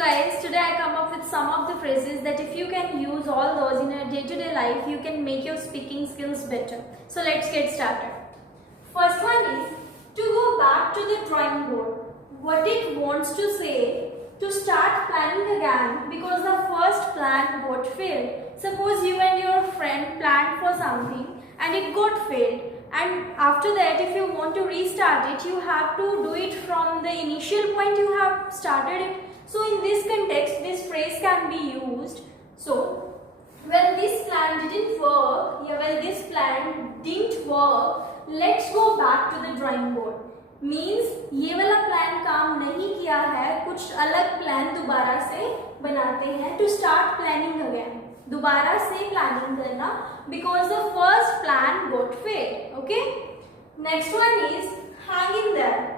guys, today I come up with some of the phrases that if you can use all those in your day-to-day life, you can make your speaking skills better. So let's get started. First one is to go back to the drawing board. What it wants to say, to start planning again because the first plan got failed. Suppose you and your friend planned for something and it got failed. And after that, if you want to restart it, you have to do it from the initial point you have started it. So in this context, this phrase can be used. So, well, this plan didn't work, this plan didn't work, let's go back to the drawing board. Means ये वाला प्लान काम नहीं किया है, कुछ अलग प्लान दोबारा से बनाते हैं. To start planning again. दोबारा से प्लानिंग करना because the first plan got failed. Okay? Next one is hang in there.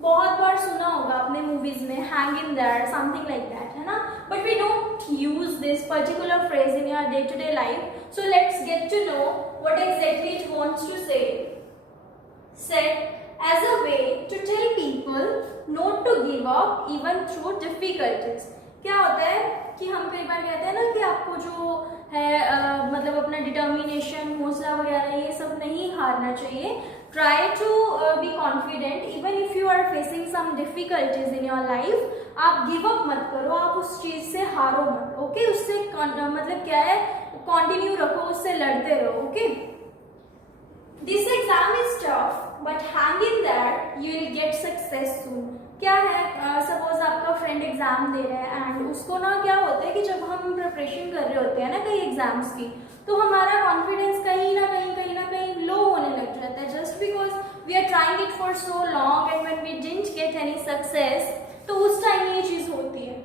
बहुत बार सुना होगा अपने मूवीज में hang in there, something like that, है ना? But we don't use this particular phrase in your day-to-day life. So let's get to know what exactly it wants to say. Said as a way to tell people not to give up even through difficulties. क्या होता है कि हम कई बार कहते हैं ना कि आपको जो है मतलब अपना डिटर्मिनेशन, हौसला वगैरह ये सब नहीं हारना चाहिए. Try to be confident even if you are facing some difficulties in your life. आप गिव अप मत करो, आप उस चीज से हारो मत. ओके उससे मतलब क्या है, कंटिन्यू रखो, उससे लड़ते रहो. Okay this exam is tough but hang in there, you will get success soon. क्या है, सपोज आपका फ्रेंड एग्जाम दे रहा है एंड उसको ना क्या होता है कि जब हम प्रिपरेशन कर रहे होते हैं ना कई एग्जाम्स की, तो हमारा कॉन्फिडेंस कहीं ना कहीं लो होने लग जाता है just because we are trying it for so long and when we didn't get any success. तो उस टाइम ये चीज होती है.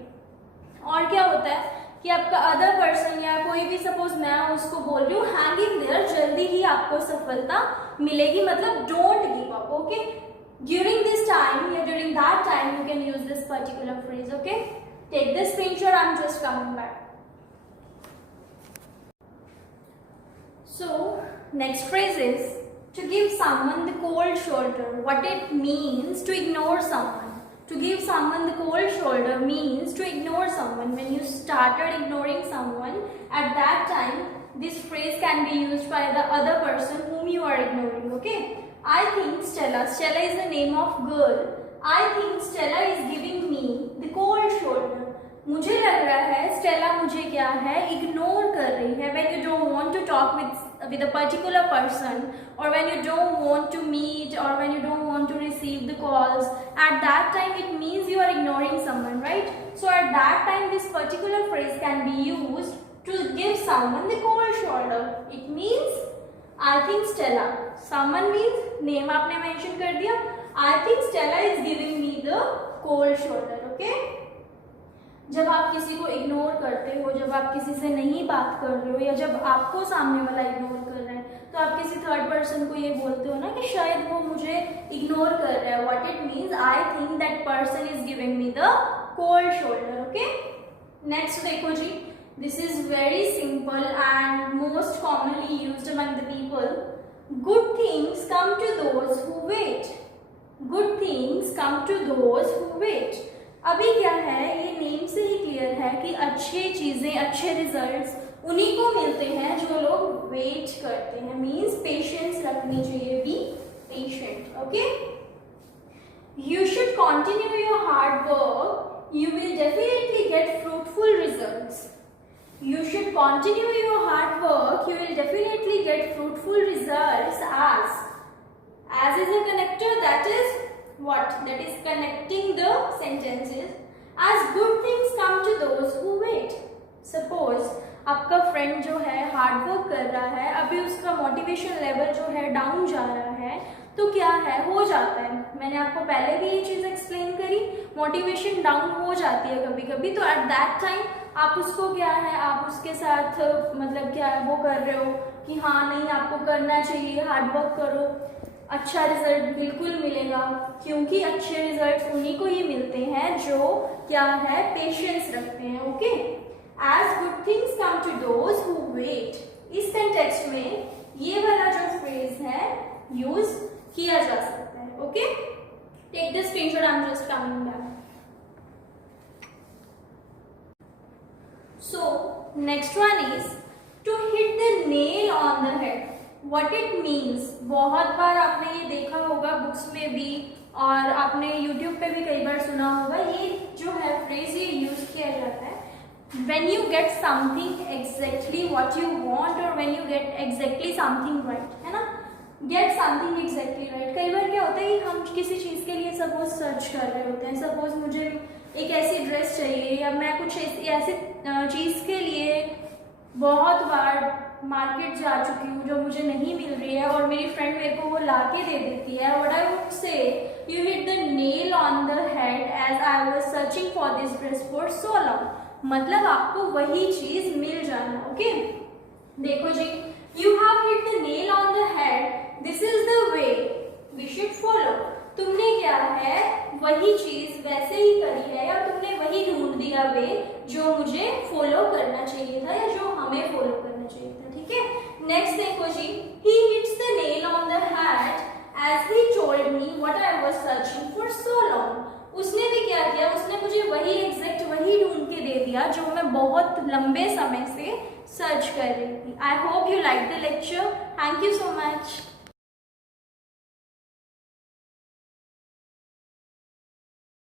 और क्या होता है कि आपका अदर पर्सन या कोई भी, सपोज मैं उसको बोल रही हूँ हैंग इन देयर, जल्दी ही आपको सफलता मिलेगी, मतलब don't give up. Okay during this time or during that time you can use this particular phrase. Okay, take the screenshot, I'm just coming back. So next phrase is to give someone the cold shoulder. What it means to ignore someone. To give someone the cold shoulder means to ignore someone. When you started ignoring someone, at that time this phrase can be used by the other person whom you are ignoring. Okay, I think Stella is the name of girl. I think Stella is giving me the cold shoulder. मुझे लग रहा है Stella मुझे क्या है, इग्नोर कर रही है. When you don't want to talk with a particular person, or when you don't want to meet, or when you don't want to receive the calls, at that time it means you are ignoring someone, right? So at that time this particular phrase can be used to give someone the cold shoulder. It means I think Stella. Someone means name आपने mention कर दिया. I think Stella is giving me the cold shoulder. Okay? जब आप किसी को इग्नोर करते हो, जब आप किसी से नहीं बात कर रहे हो, या जब आपको सामने वाला इग्नोर कर रहा है, तो आप किसी थर्ड पर्सन को ये बोलते हो ना कि शायद वो मुझे इग्नोर कर रहा है. What it means, I think that person is giving me the cold shoulder. Okay? Next देखो जी. This is very simple and most commonly used among the people. Good things come to those who wait. Good things come to those who wait. अभी क्या है, ये नेम से ही क्लियर है कि अच्छे चीजें, अच्छे रिजल्ट्स उन्हीं को मिलते हैं जो लोग वेट करते हैं. मीन्स पेशेंस रखनी चाहिए. Be patient. Okay, you should continue your hard work, you will definitely get fruitful results. You should continue your hard work, you will definitely get fruitful results. As is a connector, that is what? That is connecting the sentences. As good things come to those who wait. Suppose आपका फ्रेंड जो है hard work कर रहा है, अभी उसका motivation level जो है डाउन जा रहा है, तो क्या है, हो जाता है. मैंने आपको पहले भी ये चीज एक्सप्लेन करी, मोटिवेशन डाउन हो जाती है कभी कभी. तो एट दैट टाइम आप उसको क्या है, आप उसके साथ मतलब क्या है वो कर रहे हो कि हाँ नहीं आपको करना चाहिए, हार्ड वर्क करो, अच्छा रिजल्ट बिल्कुल मिलेगा. क्योंकि अच्छे रिजल्ट उन्हीं को ही मिलते हैं जो क्या है, पेशेंस रखते हैं. Okay, as good things come to those who wait. इस कंटेक्स्ट में ये वाला जो फ्रेज है यूज किया जा सकता है. Okay, take the screenshot, I am just coming back. Next one is to hit the nail on the head. What it means, बहुत बार आपने ये देखा होगा बुक्स में भी और आपने यूट्यूब पे भी कई बार सुना होगा. ये जो है फ्रेज ये यूज किया जाता है when you get something exactly what you want or when you get exactly something right, है ना. get something exactly right. कई बार क्या होता है कि हम किसी चीज के लिए सपोज सर्च कर रहे होते हैं. सपोज मुझे एक ऐसी ड्रेस चाहिए या मैं कुछ ऐसी चीज के लिए बहुत बार मार्केट जा चुकी हूँ जो मुझे नहीं मिल रही है और मेरी फ्रेंड मेरे को वो ला के दे देती है. What I would say, you hit the nail on the head as I was searching for this dress for so long. मतलब आपको वही चीज मिल जाना. ओके देखो जी, you have hit the nail on the head, this is the way we should follow. तुमने क्या है वही चीज वैसे ही करी है या तुमने वही ढूंढ दिया वे जो मुझे फॉलो करना चाहिए था या जो हमें फॉलो करना चाहिए था. ठीक है. नेक्स्ट देखो जी, he hits the nail on the head as he told me what I was searching for so long. उसने भी क्या किया, उसने मुझे वही एग्जैक्ट वही ढूंढ के दे दिया जो मैं बहुत लंबे समय से सर्च कर रही थी. I hope you like the lecture. Thank you so much.